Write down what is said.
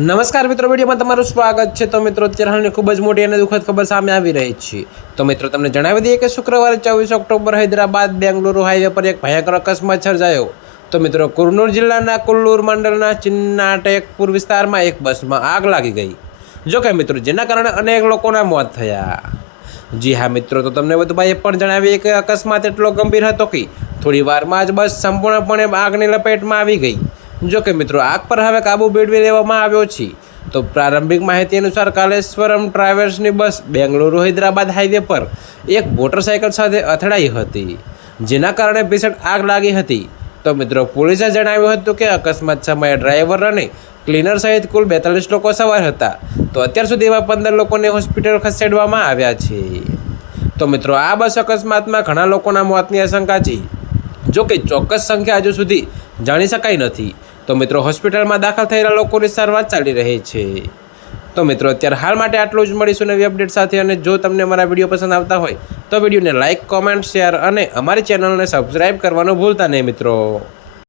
નમસ્કાર મિત્રો, વિડીયોમાં તમારું સ્વાગત છે। તો મિત્રો, અત્યારે હાલની ખૂબ જ મોટી અને દુઃખદ ખબર સામે આવી રહી છે। તો મિત્રો, તમને જણાવી દઈએ કે શુક્રવારે 24 ઓક્ટોબર હૈદરાબાદ બેંગલુરુ હાઈવે પર એક ભયંકર અકસ્માત સર્જાયો। તો મિત્રો, કુર્નૂર જિલ્લાના કુલ્લુર મંડળના ચિન્નાટેકપુર વિસ્તારમાં એક બસમાં આગ લાગી ગઈ। જો કે મિત્રો, જેના કારણે અનેક લોકોના મોત થયા। જી હા મિત્રો, તો તમને વધુમાં એ પણ જણાવીએ કે અકસ્માત એટલો ગંભીર હતો કે થોડી વારમાં જ બસ સંપૂર્ણપણે આગની લપેટમાં આવી ગઈ। જો કે મિત્રો, આગ પર હવે કાબુ મેળવી લેવામાં આવ્યો છે। તો પ્રારંભિક માહિતી અનુસાર કાલેશ્વરમ ટ્રાવેલ્સની બસ બેંગલુરુ હૈદરાબાદ હાઈવે પર એક મોટરસાઇકલ સાથે અથડાઈ હતી, જેના કારણે ભીષણ આગ લાગી હતી। તો મિત્રો, પોલીસે જણાવ્યું હતું કે અકસ્માત સમયે ડ્રાઈવર અને ક્લીનર સહિત કુલ 42 લોકો સવાર હતા। તો અત્યાર સુધીમાં 15 લોકોને હોસ્પિટલ ખસેડવામાં આવ્યા છે। તો મિત્રો, આ બસ અકસ્માતમાં ઘણા લોકોના મોતની આશંકા છે। જો કે ચોક્કસ સંખ્યા હજુ સુધી જાણી શકાઈ નથી। તો મિત્રો, હોસ્પિટલમાં દાખલ થયેલા લોકોની સારવાર ચાલી રહી છે। તો મિત્રો, અત્યારે હાલ માટે આટલું જ। મળીશું નવી અપડેટ સાથે। અને જો તમને મારા વિડીયો પસંદ આવતા હોય તો વિડીયોને લાઇક, કોમેન્ટ, શેર અને અમારી ચેનલને સબસ્ક્રાઈબ કરવાનું ભૂલતા નહીં મિત્રો।